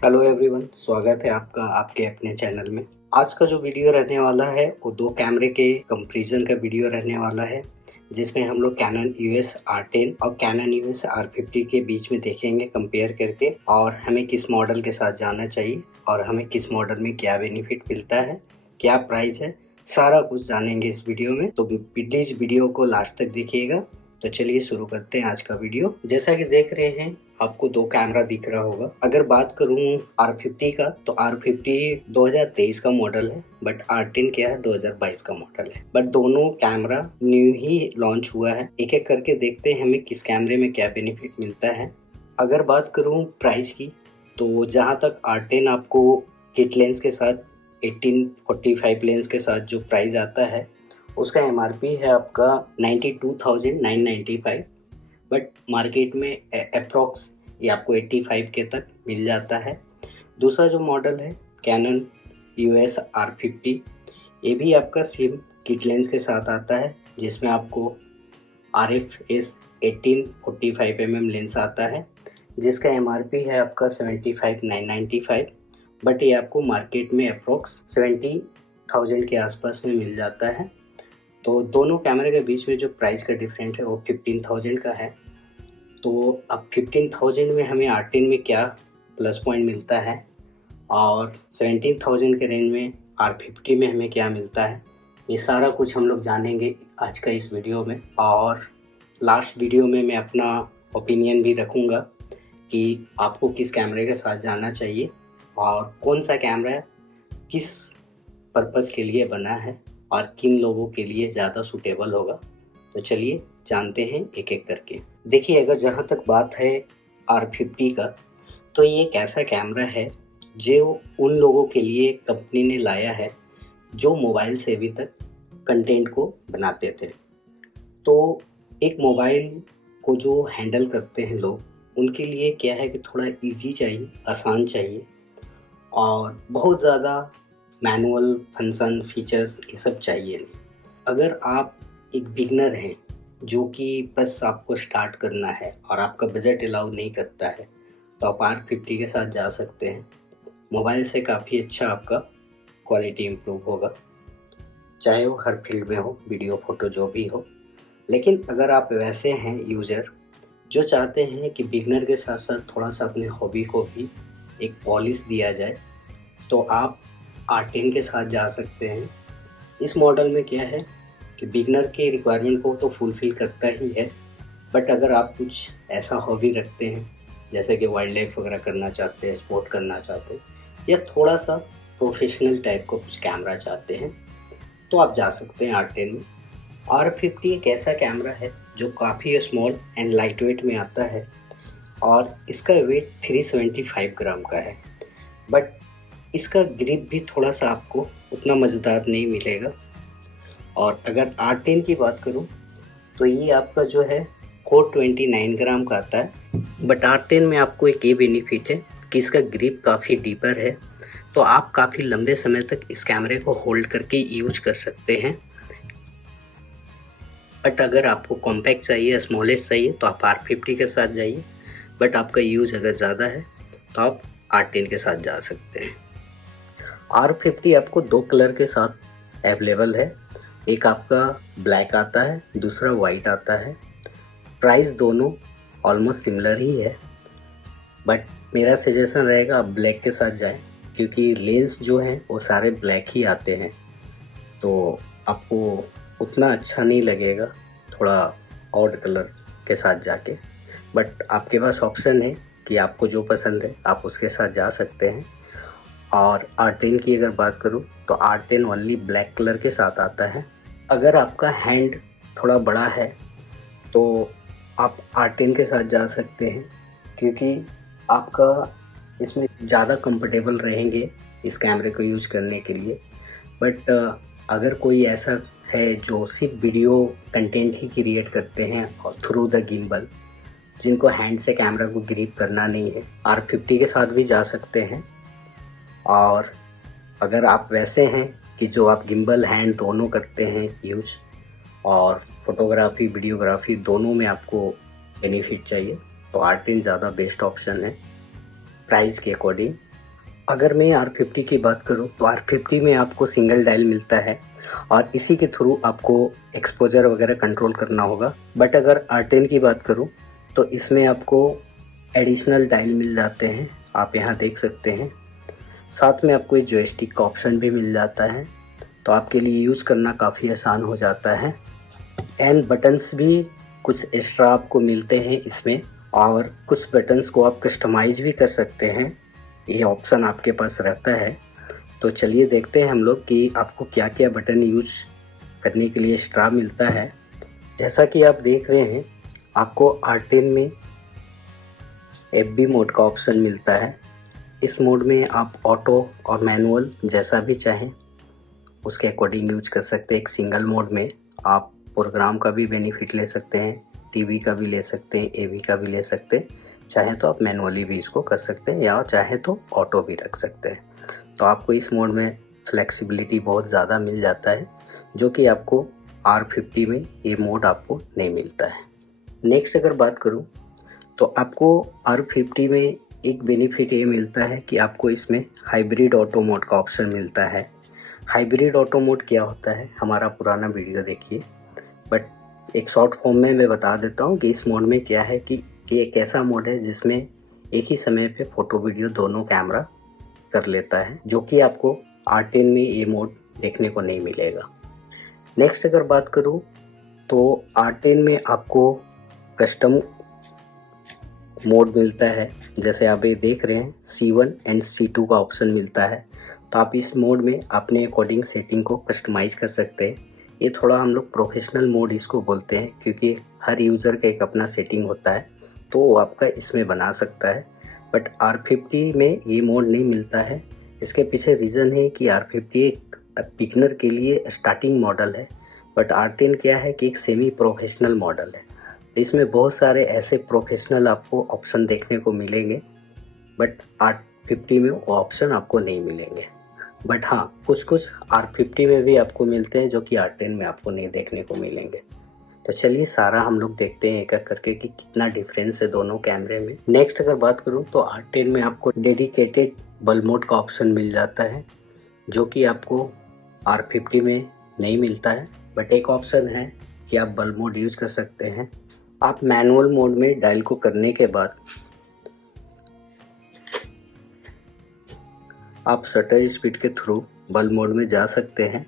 Hello everyone, स्वागत है आपका आपके अपने चैनल में। आज का जो वीडियो रहने वाला है वो दो कैमरे के कंपैरिजन का वीडियो रहने वाला है, जिसमें हम लोग कैनन EOS R10 और कैनन EOS R50 के बीच में देखेंगे कंपेयर करके, और हमें किस मॉडल के साथ जाना चाहिए और हमें किस मॉडल में क्या बेनिफिट मिलता है, क्या प्राइस है, सारा कुछ जानेंगे इस वीडियो में। तो प्लीज वीडियो को लास्ट तक देखिएगा। तो चलिए शुरू करते हैं आज का वीडियो। जैसा कि देख रहे हैं, आपको दो कैमरा दिख रहा होगा। अगर बात करूं R50 का, तो R50 2023 का मॉडल है, बट R10 क्या है 2022 का मॉडल है। बट दोनों कैमरा न्यू ही लॉन्च हुआ है। एक एक करके देखते हैं हमें किस कैमरे में क्या बेनिफिट मिलता है। अगर बात करूं प्राइस की, तो जहां तक R10 आपको किट लेंस के साथ 1845 लेंस के साथ जो प्राइस आता है, उसका MRP है आपका 92,995, बट मार्केट में अप्रॉक्स ये आपको 85 के तक मिल जाता है। दूसरा जो मॉडल है कैनन EOS R50, ये भी आपका सेम किट लेंस के साथ आता है, जिसमें आपको RF-S 1845 लेंस आता है, जिसका MRP है आपका 75,995, बट ये आपको मार्केट में अप्रॉक्स 70,000 के आसपास में मिल जाता है। तो दोनों कैमरे के बीच में जो प्राइस का डिफरेंट है वो 15,000 का है। तो अब 15,000 में हमें R10 में क्या प्लस पॉइंट मिलता है और 17,000 के रेंज में R50 में हमें क्या मिलता है, ये सारा कुछ हम लोग जानेंगे आज का इस वीडियो में। और लास्ट वीडियो में मैं अपना ओपिनियन भी रखूँगा कि आपको किस कैमरे के साथ जाना चाहिए और कौन सा कैमरा किस पर्पज़ के लिए बना है और किन लोगों के लिए ज़्यादा सूटेबल होगा। तो चलिए जानते हैं एक एक करके। देखिए, अगर जहाँ तक बात है R50 का, तो ये एक ऐसा कैमरा है जो उन लोगों के लिए कंपनी ने लाया है जो मोबाइल से अभी तक कंटेंट को बनाते थे। तो एक मोबाइल को जो हैंडल करते हैं लोग, उनके लिए क्या है कि थोड़ा इजी चाहिए, आसान चाहिए, और बहुत ज़्यादा मैनुअल फंक्शन फीचर्स ये सब चाहिए नहीं। अगर आप एक बिगनर हैं जो कि बस आपको स्टार्ट करना है और आपका बजट अलाउ नहीं करता है, तो आप R50 के साथ जा सकते हैं। मोबाइल से काफ़ी अच्छा आपका क्वालिटी इम्प्रूव होगा, चाहे वो हर फील्ड में हो, वीडियो फोटो जो भी हो। लेकिन अगर आप वैसे हैं यूज़र जो चाहते हैं कि बिगनर के साथ साथ थोड़ा सा अपने हॉबी को भी एक पॉलिश दिया जाए, तो आप R10 के साथ जा सकते हैं। इस मॉडल में क्या है कि बिगनर के रिक्वायरमेंट को तो फुलफ़िल करता ही है, बट अगर आप कुछ ऐसा हॉबी रखते हैं जैसे कि वाइल्ड लाइफ वगैरह करना चाहते हैं, स्पोर्ट करना चाहते हैं, या थोड़ा सा प्रोफेशनल टाइप का कुछ कैमरा चाहते हैं, तो आप जा सकते हैं R10 में। R50 एक ऐसा कैमरा है जो काफ़ी स्मॉल एंड लाइट वेट में आता है और इसका वेट 375 ग्राम का है, बट इसका ग्रिप भी थोड़ा सा आपको उतना मज़ेदार नहीं मिलेगा। और अगर R10 की बात करूं, तो ये आपका जो है 429 ग्राम का आता है, बट R10 में आपको एक ये बेनिफिट है कि इसका ग्रिप काफ़ी डीपर है, तो आप काफ़ी लंबे समय तक इस कैमरे को होल्ड करके यूज कर सकते हैं। बट अगर आपको कॉम्पैक्ट चाहिए, स्मॉलेस्ट चाहिए, तो आप R50 के साथ जाइए, बट आपका यूज अगर ज़्यादा है तो आप R10 के साथ जा सकते हैं। R50 आपको दो कलर के साथ अवेलेबल है, एक आपका ब्लैक आता है, दूसरा वाइट आता है। प्राइस दोनों ऑलमोस्ट सिमिलर ही है, बट मेरा सजेशन रहेगा आप ब्लैक के साथ जाएं, क्योंकि लेंस जो हैं वो सारे ब्लैक ही आते हैं, तो आपको उतना अच्छा नहीं लगेगा थोड़ा ऑड कलर के साथ जाके। बट आपके पास ऑप्शन है कि आपको जो पसंद है आप उसके साथ जा सकते हैं। और R10 की अगर बात करूं, तो R10 ओनली ब्लैक कलर के साथ आता है। अगर आपका हैंड थोड़ा बड़ा है तो आप R10 के साथ जा सकते हैं, क्योंकि आपका इसमें ज़्यादा कंफर्टेबल रहेंगे इस कैमरे को यूज करने के लिए। बट अगर कोई ऐसा है जो सिर्फ वीडियो कंटेंट ही क्रिएट करते हैं और थ्रू द गिम्बल, जिनको हैंड से कैमरा को ग्रिप करना नहीं है, R50 के साथ भी जा सकते हैं। और अगर आप वैसे हैं कि जो आप गिम्बल हैंड दोनों करते हैं यूज, और फोटोग्राफी वीडियोग्राफी दोनों में आपको बेनिफिट चाहिए, तो R10 ज़्यादा बेस्ट ऑप्शन है प्राइस के अकॉर्डिंग। अगर मैं R50 की बात करूं तो R50 में आपको सिंगल डायल मिलता है और इसी के थ्रू आपको एक्सपोजर वगैरह कंट्रोल करना होगा। बट अगर R10 की बात करूं तो इसमें आपको एडिशनल डायल मिल जाते हैं, आप यहाँ देख सकते हैं। साथ में आपको एक जॉयस्टिक का ऑप्शन भी मिल जाता है, तो आपके लिए यूज़ करना काफ़ी आसान हो जाता है। एंड बटन्स भी कुछ एक्स्ट्रा आपको मिलते हैं इसमें, और कुछ बटन्स को आप कस्टमाइज भी कर सकते हैं, ये ऑप्शन आपके पास रहता है। तो चलिए देखते हैं हम लोग कि आपको क्या क्या बटन यूज करने के लिए एक्स्ट्रा मिलता है। जैसा कि आप देख रहे हैं, आपको R10 में FB मोड का ऑप्शन मिलता है। इस मोड में आप ऑटो और मैनुअल जैसा भी चाहें उसके अकॉर्डिंग यूज कर सकते हैं। एक सिंगल मोड में आप प्रोग्राम का भी बेनिफिट ले सकते हैं, टीवी का भी ले सकते हैं, AV का भी ले सकते हैं। चाहे तो आप मैनुअली भी इसको कर सकते हैं या चाहे तो ऑटो भी रख सकते हैं। तो आपको इस मोड में फ्लेक्सिबिलिटी बहुत ज़्यादा मिल जाता है, जो कि आपको R50 में ये मोड आपको नहीं मिलता है। नेक्स्ट अगर बात करूं तो आपको R50 में एक बेनिफिट ये मिलता है कि आपको इसमें हाइब्रिड ऑटो मोड का ऑप्शन मिलता है। हाइब्रिड ऑटो मोड क्या होता है, हमारा पुराना वीडियो देखिए, बट एक शॉर्ट फॉर्म में मैं बता देता हूँ कि इस मोड में क्या है कि ये एक ऐसा मोड है जिसमें एक ही समय पे फोटो वीडियो दोनों कैमरा कर लेता है, जो कि आपको R10 में ये मोड देखने को नहीं मिलेगा। नेक्स्ट अगर बात करूं तो R10 में आपको कस्टम मोड मिलता है। जैसे आप ये देख रहे हैं, C1 एंड C2 का ऑप्शन मिलता है। तो आप इस मोड में अपने अकॉर्डिंग सेटिंग को कस्टमाइज कर सकते हैं। ये थोड़ा हम लोग प्रोफेशनल मोड इसको बोलते हैं, क्योंकि हर यूज़र का एक अपना सेटिंग होता है, तो वो आपका इसमें बना सकता है। बट R50 में ये मोड नहीं मिलता है। इसके पीछे रीज़न है कि R50 एक बिगनर के लिए स्टार्टिंग मॉडल है, बट R10 क्या है कि एक सेमी प्रोफेशनल मॉडल है। इसमें बहुत सारे ऐसे प्रोफेशनल आपको ऑप्शन देखने को मिलेंगे, बट R50 में वो ऑप्शन आपको नहीं मिलेंगे। बट हाँ, कुछ कुछ R50 में भी आपको मिलते हैं जो कि R10 में आपको नहीं देखने को मिलेंगे। तो चलिए सारा हम लोग देखते हैं एक एक करके कि कितना डिफरेंस है दोनों कैमरे में। नेक्स्ट अगर बात करूं तो R10 में आपको डेडिकेटेड बल्ब मोड का ऑप्शन मिल जाता है, जो कि आपको R50 में नहीं मिलता है। बट एक ऑप्शन है कि आप बल्ब मोड यूज कर सकते हैं। आप मैनुअल मोड में डायल को करने के बाद आप शटर स्पीड के थ्रू बल्ब मोड में जा सकते हैं।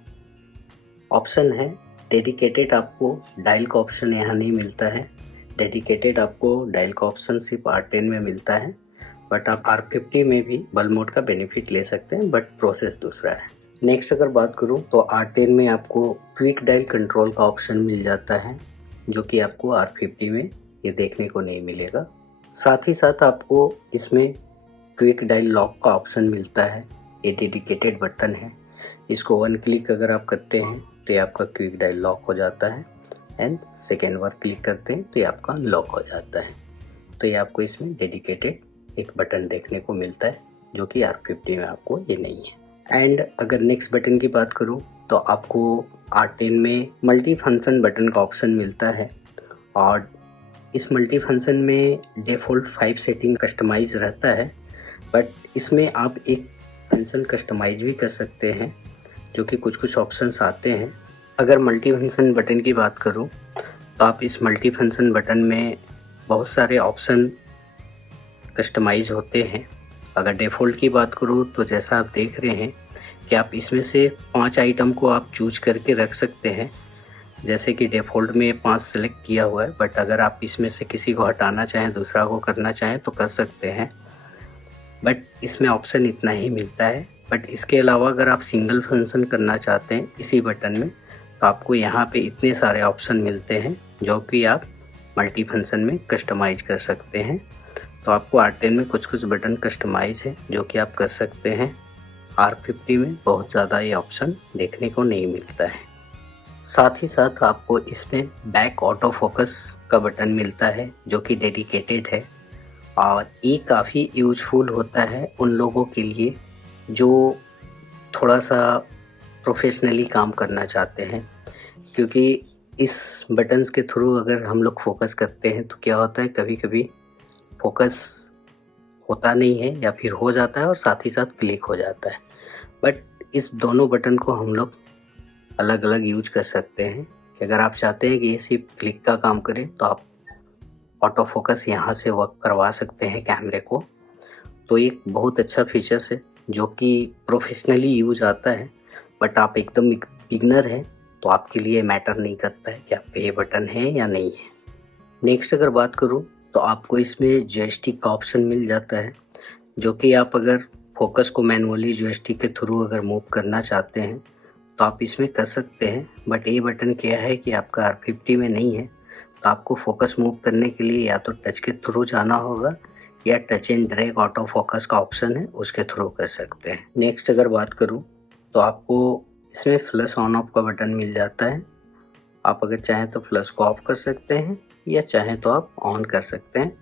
ऑप्शन है डेडिकेटेड, आपको डायल का ऑप्शन यहाँ नहीं मिलता है। डेडिकेटेड आपको डायल का ऑप्शन सिर्फ R10 में मिलता है, बट आप R50 में भी बल्ब मोड का बेनिफिट ले सकते हैं, बट प्रोसेस दूसरा है। नेक्स्ट अगर बात करूं तो R10 में आपको क्विक डायल कंट्रोल का ऑप्शन मिल जाता है, जो कि आपको R50 में ये देखने को नहीं मिलेगा। साथ ही साथ आपको इसमें क्विक डायल लॉक का ऑप्शन मिलता है। ये डेडिकेटेड बटन है, इसको वन क्लिक अगर आप करते हैं तो ये आपका क्विक डायल लॉक हो जाता है, एंड सेकेंड बार क्लिक करते हैं तो ये आपका लॉक हो जाता है। तो ये आपको इसमें डेडिकेटेड एक बटन देखने को मिलता है, जो कि R50 में आपको ये नहीं है। एंड अगर नेक्स्ट बटन की बात करूं तो आपको R10 में मल्टी फंक्शन बटन का ऑप्शन मिलता है, और इस मल्टी फंक्शन में डिफ़ॉल्ट 5 सेटिंग कस्टमाइज रहता है, बट इसमें आप एक फंक्शन कस्टमाइज भी कर सकते हैं, जो कि कुछ कुछ ऑप्शंस आते हैं। अगर मल्टी फंक्शन बटन की बात करूं तो आप इस मल्टी फंक्शन बटन में बहुत सारे ऑप्शन कस्टमाइज होते हैं। अगर डिफ़ॉल्ट की बात करूं तो जैसा आप देख रहे हैं कि आप इसमें से 5 आइटम को आप चूज करके रख सकते हैं। जैसे कि डिफ़ॉल्ट में 5 सेलेक्ट किया हुआ है, बट अगर आप इसमें से किसी को हटाना चाहें, दूसरा को करना चाहें तो कर सकते हैं, बट इसमें ऑप्शन इतना ही मिलता है। बट इसके अलावा अगर आप सिंगल फंक्शन करना चाहते हैं इसी बटन में, तो आपको यहाँ पे इतने सारे ऑप्शन मिलते हैं, जो कि आप मल्टी फंक्शन में कस्टमाइज कर सकते हैं। तो आपको R10 में कुछ कुछ बटन कस्टमाइज है, जो कि आप कर सकते हैं। R50 में बहुत ज़्यादा ये ऑप्शन देखने को नहीं मिलता है। साथ ही साथ आपको इसमें बैक ऑटो फोकस का बटन मिलता है, जो कि डेडिकेटेड है, और ये काफ़ी यूजफुल होता है उन लोगों के लिए जो थोड़ा सा प्रोफेशनली काम करना चाहते हैं, क्योंकि इस बटन्स के थ्रू अगर हम लोग फोकस करते हैं तो क्या होता है, कभी कभी फोकस होता नहीं है या फिर हो जाता है और साथ ही साथ क्लिक हो जाता है। बट इस दोनों बटन को हम लोग अलग अलग यूज कर सकते हैं कि अगर आप चाहते हैं कि ये सिर्फ क्लिक का काम करे तो आप ऑटो फोकस यहाँ से वर्क करवा सकते हैं कैमरे को। तो एक बहुत अच्छा फीचर्स है जो कि प्रोफेशनली यूज आता है, बट आप एकदम बिगनर हैं तो आपके लिए मैटर नहीं करता है कि आपके ये बटन है या नहीं है। नेक्स्ट अगर बात करूँ तो आपको इसमें जॉयस्टिक का ऑप्शन मिल जाता है, जो कि आप अगर फोकस को मैनुअली जॉयस्टिक के थ्रू अगर मूव करना चाहते हैं तो आप इसमें कर सकते हैं। बट ये बटन क्या है कि आपका R50 में नहीं है, तो आपको फोकस मूव करने के लिए या तो टच के थ्रू जाना होगा या touch and drag auto focus का ऑप्शन है उसके थ्रू कर सकते हैं। नेक्स्ट अगर बात करूं तो आपको इसमें फ्लैश ऑन ऑफ का बटन मिल जाता है। आप अगर चाहें तो फ्लैश को ऑफ कर सकते हैं या चाहें तो आप ऑन कर सकते हैं,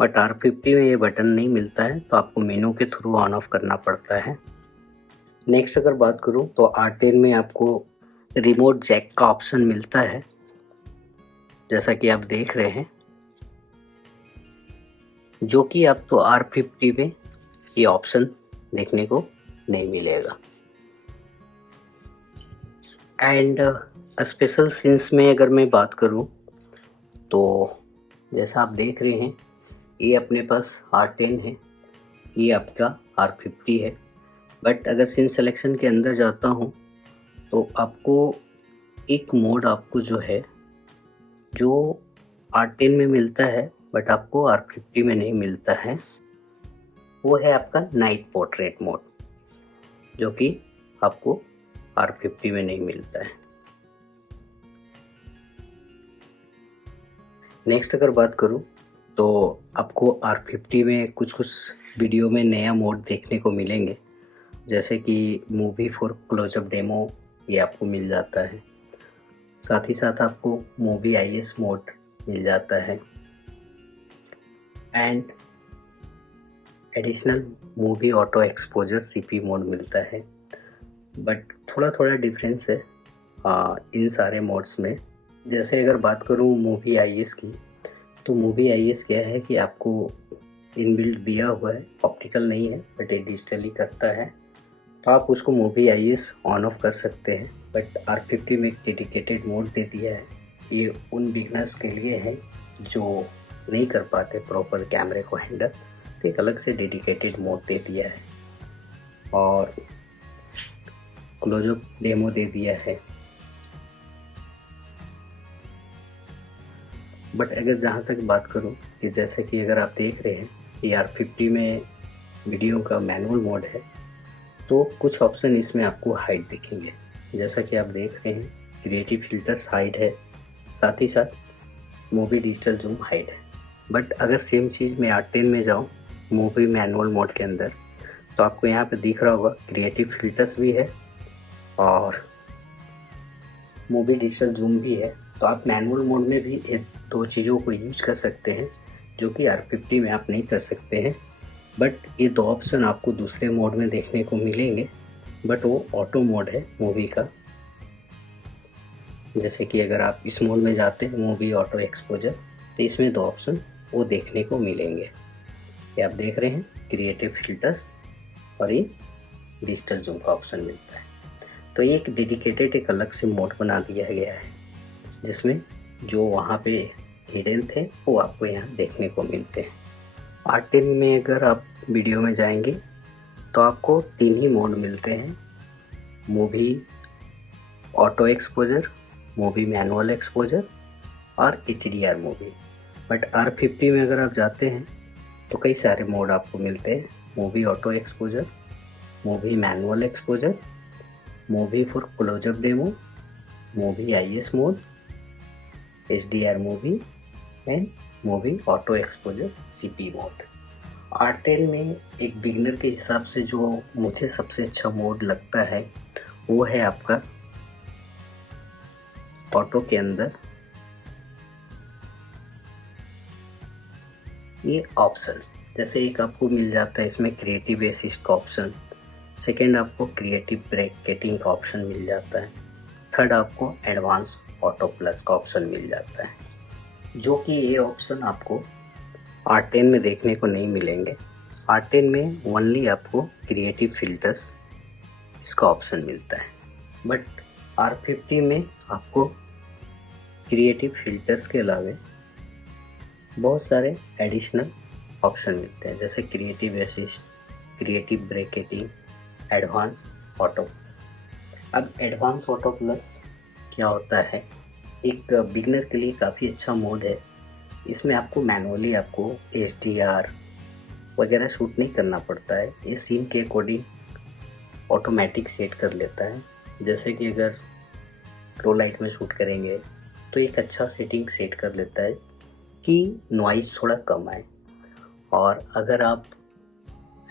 बट R50 में ये बटन नहीं मिलता है तो आपको मेनू के थ्रू ऑन ऑफ करना पड़ता है। नेक्स्ट अगर बात करूं तो R10 में आपको रिमोट जैक का ऑप्शन मिलता है, जैसा कि आप देख रहे हैं, जो कि आपको R50 में ये ऑप्शन देखने को नहीं मिलेगा। एंड स्पेशल सीन्स में अगर मैं बात करूं तो जैसा आप देख रहे हैं ये अपने पास R10 है, ये आपका R50 है। बट अगर सीन सिलेक्शन के अंदर जाता हूं तो आपको एक मोड आपको जो है जो R10 में मिलता है बट आपको R50 में नहीं मिलता है, वो है आपका नाइट पोर्ट्रेट मोड, जो कि आपको R50 में नहीं मिलता है। नेक्स्ट अगर बात करूं तो आपको R50 में कुछ वीडियो में नया मोड देखने को मिलेंगे, जैसे कि मूवी फॉर क्लोजअप डेमो ये आपको मिल जाता है। साथ ही साथ आपको मूवी IS मोड मिल जाता है and additional movie auto exposure CP mode मिलता है। बट थोड़ा डिफरेंस है इन सारे मोड्स में। जैसे अगर बात करूँ मूवी IS की, तो मूवी IS क्या है कि आपको इनबिल्ट दिया हुआ है, ऑप्टिकल नहीं है बट ये डिजिटली करता है, तो आप उसको मूवी IS ऑन ऑफ कर सकते हैं। बट R50 में एक डेडिकेटेड मोड दे दिया है, ये उन बिगनर्स के लिए है जो नहीं कर पाते प्रॉपर कैमरे को हैंडल, तो एक अलग से डेडिकेटेड मोड दे दिया है और क्लोजअप डेमो दे दिया है। बट अगर जहाँ तक बात करूँ कि जैसे कि अगर आप देख रहे हैं कि R50 में वीडियो का मैनुअल मोड है, तो कुछ ऑप्शन इसमें आपको हाइड दिखेंगे। जैसा कि आप देख रहे हैं क्रिएटिव फिल्टर्स हाइड है, साथ ही साथ मूवी डिजिटल जूम हाइड है। बट अगर सेम चीज़ मैं R10 में जाऊँ मूवी मैनुअल मोड के अंदर, तो आपको यहाँ पे दिख रहा होगा क्रिएटिव फिल्टर्स भी है और मूवी डिजिटल जूम भी है। तो आप मैनुअल मोड में भी ये दो चीज़ों को यूज कर सकते हैं, जो कि R50 में आप नहीं कर सकते हैं। बट ये दो ऑप्शन आपको दूसरे मोड में देखने को मिलेंगे, बट वो ऑटो मोड है मूवी का। जैसे कि अगर आप इस मोड में जाते हैं मूवी ऑटो एक्सपोजर, तो इसमें दो ऑप्शन वो देखने को मिलेंगे। ये आप देख रहे हैं क्रिएटिव फिल्टर्स और ये डिजिटल जूम का ऑप्शन मिलता है। तो ये एक डेडिकेटेड एक अलग से मोड बना दिया गया है, जिसमें जो वहाँ पे हिडन थे वो आपको यहाँ देखने को मिलते हैं। R10 में अगर आप वीडियो में जाएंगे तो आपको 3 ही मोड मिलते हैं, movie auto exposure, movie manual exposure और HDR मूवी। बट R50 में अगर आप जाते हैं तो कई सारे मोड आपको मिलते हैं, movie auto exposure, movie manual exposure, movie for close up demo, movie IS mode, HDR movie and movie auto exposure CP mode. R10 में एक बिगनर के हिसाब से जो मुझे सबसे अच्छा मोड लगता है वो है आपका ऑटो के अंदर ये ऑप्शन। जैसे एक आपको मिल जाता है इसमें क्रिएटिव असिस्ट का ऑप्शन, सेकेंड आपको क्रिएटिव ब्रैकेटिंग का ऑप्शन मिल जाता है, थर्ड आपको एडवांस ऑटो प्लस का ऑप्शन मिल जाता है, जो कि ये ऑप्शन आपको R10 में देखने को नहीं मिलेंगे। R10 में ओनली आपको क्रिएटिव फिल्टर्स इसका ऑप्शन मिलता है, बट R50 में आपको क्रिएटिव फिल्टर्स के अलावे बहुत सारे एडिशनल ऑप्शन मिलते हैं, जैसे creative assist, creative bracketing, advance auto. अब एडवांस ऑटो प्लस क्या होता है, एक बिगनर के लिए काफ़ी अच्छा मोड है। इसमें आपको मैनुअली आपको HDR वगैरह शूट नहीं करना पड़ता है, ये सीन के अकॉर्डिंग ऑटोमेटिक सेट कर लेता है। जैसे कि अगर लो लाइट में शूट करेंगे तो एक अच्छा सेटिंग सेट कर लेता है कि नॉइज़ थोड़ा कम आए, और अगर आप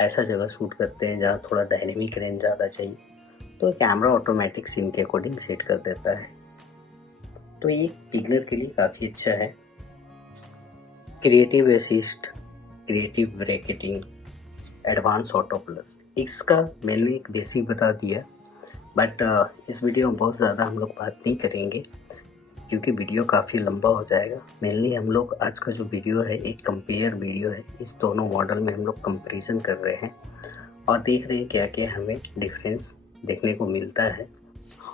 ऐसा जगह शूट करते हैं जहाँ थोड़ा डायनेमिक रेंज ज़्यादा चाहिए तो कैमरा ऑटोमेटिक सीन के अकॉर्डिंग सेट कर देता है। तो ये बिगनर के लिए काफ़ी अच्छा है। Creative assist, creative bracketing, advance auto plus, इसका मैंने एक बेसिक बता दिया, बट इस वीडियो में बहुत ज़्यादा हम लोग बात नहीं करेंगे क्योंकि वीडियो काफ़ी लंबा हो जाएगा। मेनली हम लोग आज का जो वीडियो है एक कंपेयर वीडियो है, इस दोनों मॉडल में हम लोग कंपैरिजन कर रहे हैं और देख रहे हैं क्या क्या हमें डिफरेंस देखने को मिलता है।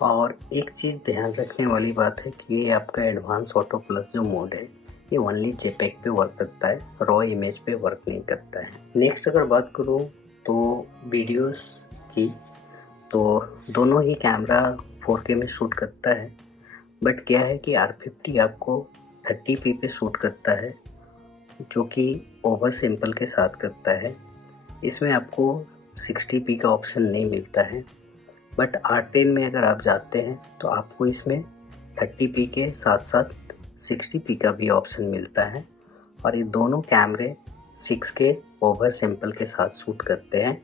और एक चीज़ ध्यान रखने वाली बात है कि ये आपका एडवांस ऑटो प्लस जो मोड है ये ओनली JPEG पे वर्क करता है, रॉ इमेज पे वर्क नहीं करता है। नेक्स्ट अगर बात करूँ तो वीडियोस की, तो दोनों ही कैमरा 4K में शूट करता है, बट क्या है कि R50 आपको 30p पे शूट करता है जो कि ओवर सैंपल के साथ करता है। इसमें आपको 60p का ऑप्शन नहीं मिलता है, बट R10 में अगर आप जाते हैं तो आपको इसमें 30p के साथ साथ 60p का भी ऑप्शन मिलता है, और ये दोनों कैमरे 6K ओवर सैंपल के साथ शूट करते हैं।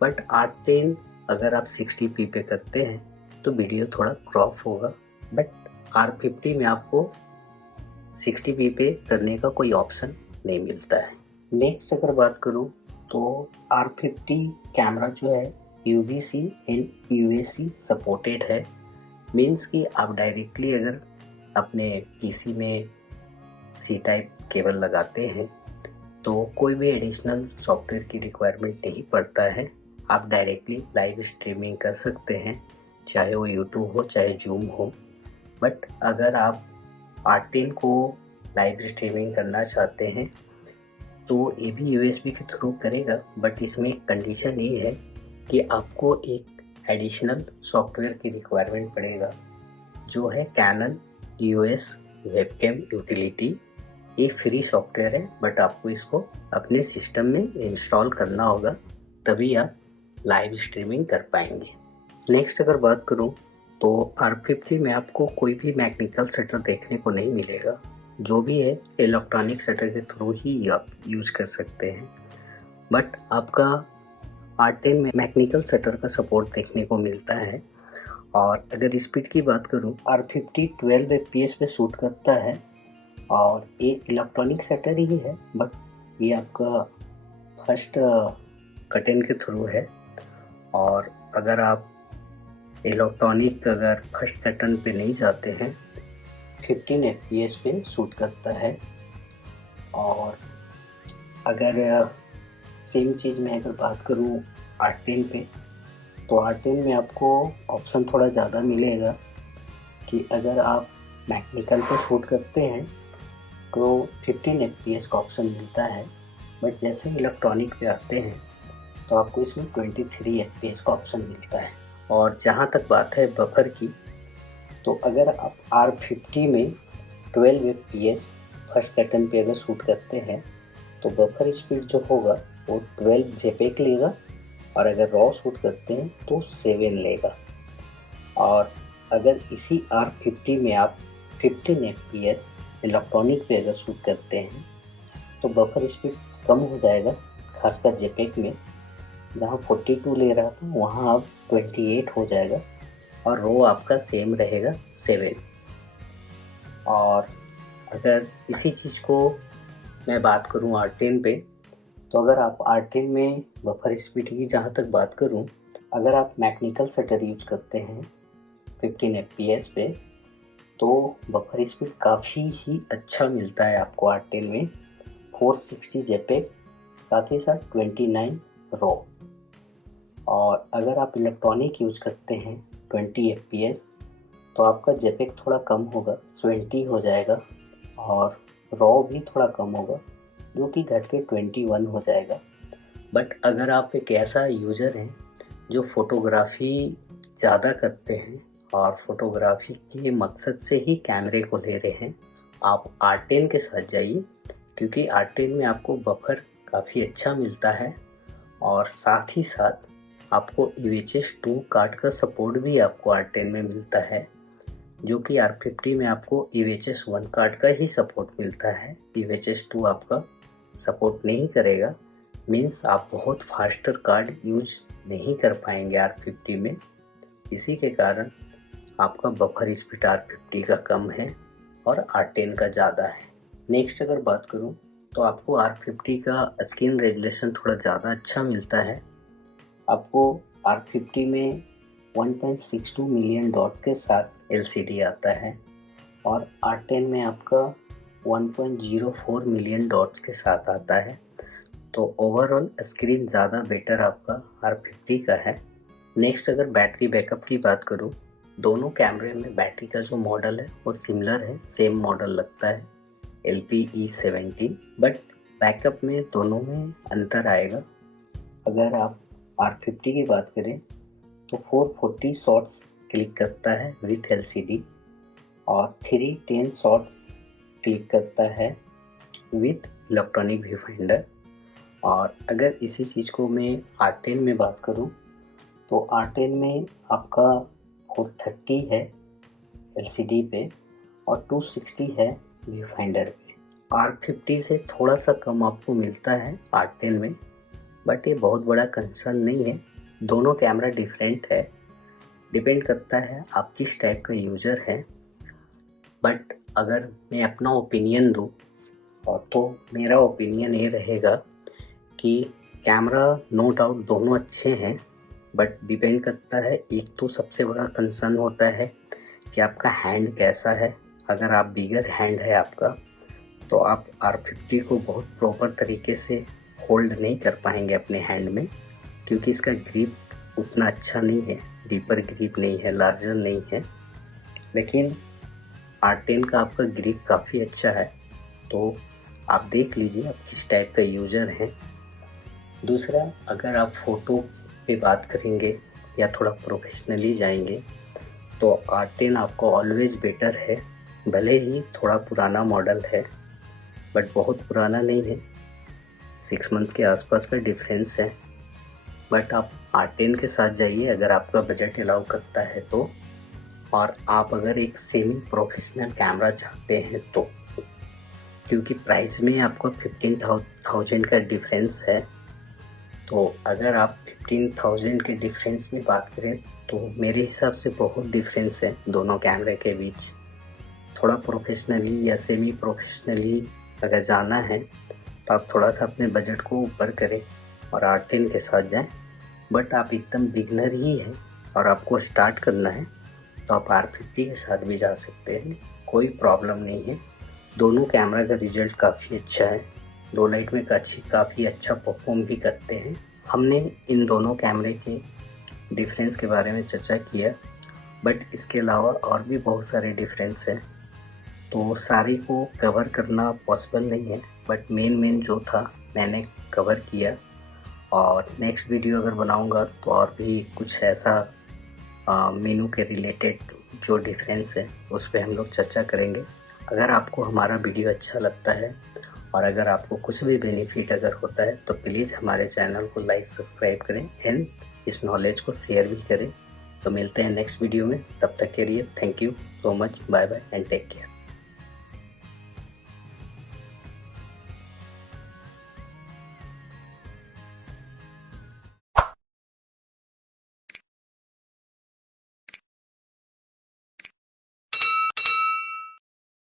बट R10 अगर आप 60p पे करते हैं तो वीडियो थोड़ा क्रॉप होगा, बट R50 में आपको 60p पे करने का कोई ऑप्शन नहीं मिलता है। नेक्स्ट अगर बात करूँ तो R50 कैमरा जो है UVC एंड UAC सपोर्टेड है। मीन्स कि आप डायरेक्टली अगर अपने PC में C टाइप केबल लगाते हैं तो कोई भी एडिशनल सॉफ्टवेयर की रिक्वायरमेंट नहीं पड़ता है, आप डायरेक्टली लाइव स्ट्रीमिंग कर सकते हैं, चाहे वो YouTube हो चाहे Zoom हो। बट अगर आप R10 को लाइव स्ट्रीमिंग करना चाहते हैं तो ये भी USB के थ्रू करेगा, बट इसमें एक कंडीशन ये है कि आपको एक एडिशनल सॉफ्टवेयर की रिक्वायरमेंट पड़ेगा जो है Canon EOS वेबकैम यूटिलिटी। ये फ्री सॉफ्टवेयर है, बट आपको इसको अपने सिस्टम में इंस्टॉल करना होगा, तभी आप लाइव स्ट्रीमिंग कर पाएंगे। नेक्स्ट अगर बात करूं तो R50 में आपको कोई भी मैकेनिकल शटर देखने को नहीं मिलेगा, जो भी है इलेक्ट्रॉनिक शटर के थ्रू ही आप यूज कर सकते हैं। बट आपका R10 में मैकेनिकल शटर का सपोर्ट देखने को मिलता है। और अगर स्पीड की बात करूं, R50 12 fps पे शूट करता है और एक इलेक्ट्रॉनिक शटर ही है, बट ये आपका फर्स्ट कटन के थ्रू है। और अगर आप इलेक्ट्रॉनिक अगर फर्स्ट कटन पे नहीं जाते हैं, 15 fps पे शूट करता है। और अगर सेम चीज़ में अगर बात करूं R10 पे, तो R10 में आपको ऑप्शन थोड़ा ज़्यादा मिलेगा कि अगर आप मैकेनिकल पे शूट करते हैं तो 15 fps का ऑप्शन मिलता है, बट जैसे इलेक्ट्रॉनिक पे आते हैं तो आपको इसमें 23 fps का ऑप्शन मिलता है। और जहाँ तक बात है बफर की, तो अगर आप R50 में 12 fps फर्स्ट पैटर्न पे अगर शूट करते हैं तो बफर स्पीड जो होगा वो 12 JPEG लेगा, और अगर रॉ शूट करते हैं तो 7 लेगा। और अगर इसी R50 में आप 15 fps इलेक्ट्रॉनिक पे अगर शूट करते हैं तो बफर स्पीड कम हो जाएगा, खासकर JPEG में जहाँ 42 ले रहा था वहाँ अब 28 हो जाएगा, और रो आपका सेम रहेगा 7। और अगर इसी चीज़ को मैं बात करूँ R10 पे, तो अगर आप R10 में बफर स्पीड की जहाँ तक बात करूँ, अगर आप मैकेनिकल शटर यूज करते हैं 15 fps पे तो बफर स्पीड काफ़ी ही अच्छा मिलता है आपको R10 में। 460 JPEG साथ ही साथ 29 रॉ। और अगर आप इलेक्ट्रॉनिक यूज करते हैं 20 FPS तो आपका जेपेक थोड़ा कम होगा, 20 हो जाएगा, और रॉ भी थोड़ा कम होगा जो कि घट के 21 हो जाएगा। बट अगर आप एक ऐसा यूज़र हैं जो फोटोग्राफी ज़्यादा करते हैं और फोटोग्राफी के मकसद से ही कैमरे को ले रहे हैं, आप R10 के साथ जाइए, क्योंकि R10 में आपको बफर काफ़ी अच्छा मिलता है और साथ ही साथ आपको UHS 2 कार्ड का सपोर्ट भी आपको R10 में मिलता है, जो कि R50 में आपको UHS 1 कार्ड का ही सपोर्ट मिलता है। UHS 2 आपका सपोर्ट नहीं करेगा, मीन्स आप बहुत फास्टर कार्ड यूज नहीं कर पाएंगे R50 में। इसी के कारण आपका बफर स्पीड R50 का कम है और R10 का ज़्यादा है। नेक्स्ट अगर बात करूं तो आपको R50 का स्क्रीन रेजुलेशन थोड़ा ज़्यादा अच्छा मिलता है। आपको R50 में 1.62 मिलियन डॉट्स के साथ LCD आता है और R10 में आपका 1.04 मिलियन डॉट्स के साथ आता है। तो ओवरऑल स्क्रीन ज़्यादा बेटर आपका R50 का है। नेक्स्ट अगर बैटरी बैकअप की बात करूं, दोनों कैमरे में बैटरी का जो मॉडल है वो सिमिलर है, सेम मॉडल लगता है LPE70, बट बैकअप में दोनों में अंतर आएगा। अगर आप R50 की बात करें तो 440 शॉट्स क्लिक करता है विथ LCD और 310 शॉट्स क्लिक करता है विथ इलेक्ट्रॉनिक व्यू फाइंडर। और अगर इसी चीज़ को मैं R10 में बात करूं तो R10 में आपका 430 है LCD पे और 260 है व्यू फाइंडर पे। R50 से थोड़ा सा कम आपको मिलता है R10 में, बट ये बहुत बड़ा कंसर्न नहीं है। दोनों कैमरा डिफरेंट है, डिपेंड करता है आप किस टाइप का यूज़र है। बट अगर मैं अपना ओपिनियन दूँ और तो मेरा ओपिनियन ये रहेगा कि कैमरा नो डाउट दोनों अच्छे हैं, बट डिपेंड करता है। एक तो सबसे बड़ा कंसर्न होता है कि आपका हैंड कैसा है। अगर आप बिगर हैंड है आपका तो आप R50 को बहुत प्रॉपर तरीके से होल्ड नहीं कर पाएंगे अपने हैंड में, क्योंकि इसका ग्रिप उतना अच्छा नहीं है, डीपर ग्रिप नहीं है, लार्जर नहीं है। लेकिन R10 का आपका ग्रिप काफ़ी अच्छा है, तो आप देख लीजिए आप किस टाइप का यूज़र हैं। दूसरा, अगर आप फ़ोटो पे बात करेंगे या थोड़ा प्रोफेशनली जाएंगे तो R10 आपको ऑलवेज बेटर है। भले ही थोड़ा पुराना मॉडल है, बट बहुत पुराना नहीं है, 6 मंथ के आसपास का डिफरेंस है। बट आप R10 के साथ जाइए अगर आपका बजट अलाउ करता है तो, और आप अगर एक सेमी प्रोफेशनल कैमरा चाहते हैं तो, क्योंकि प्राइस में आपको 15,000 का डिफरेंस है। तो अगर आप 15,000 के डिफरेंस में बात करें तो मेरे हिसाब से बहुत डिफरेंस है दोनों कैमरे के बीच। थोड़ा प्रोफेशनली या सेमी प्रोफेशनली अगर जाना है तो आप थोड़ा सा अपने बजट को ऊपर करें और R10 के साथ जाएं। बट आप एकदम बिगनर ही हैं और आपको स्टार्ट करना है तो आप R50 के साथ भी जा सकते हैं, कोई प्रॉब्लम नहीं है। दोनों कैमरा का रिजल्ट काफ़ी अच्छा है, लो लाइट में काफ़ी अच्छा परफॉर्म भी करते हैं। हमने इन दोनों कैमरे के डिफरेंस के बारे में चर्चा किया, बट इसके अलावा और भी बहुत सारे डिफरेंस हैं, तो सारी को कवर करना पॉसिबल नहीं है, बट मेन जो था मैंने कवर किया। और नेक्स्ट वीडियो अगर बनाऊंगा तो और भी कुछ ऐसा मेनू के रिलेटेड जो डिफरेंस है उस पर हम लोग चर्चा करेंगे। अगर आपको हमारा वीडियो अच्छा लगता है और अगर आपको कुछ भी बेनिफिट अगर होता है तो प्लीज़ हमारे चैनल को लाइक सब्सक्राइब करें एंड इस नॉलेज को शेयर भी करें। तो मिलते हैं नेक्स्ट वीडियो में, तब तक के लिए thank you so much, bye bye and take care.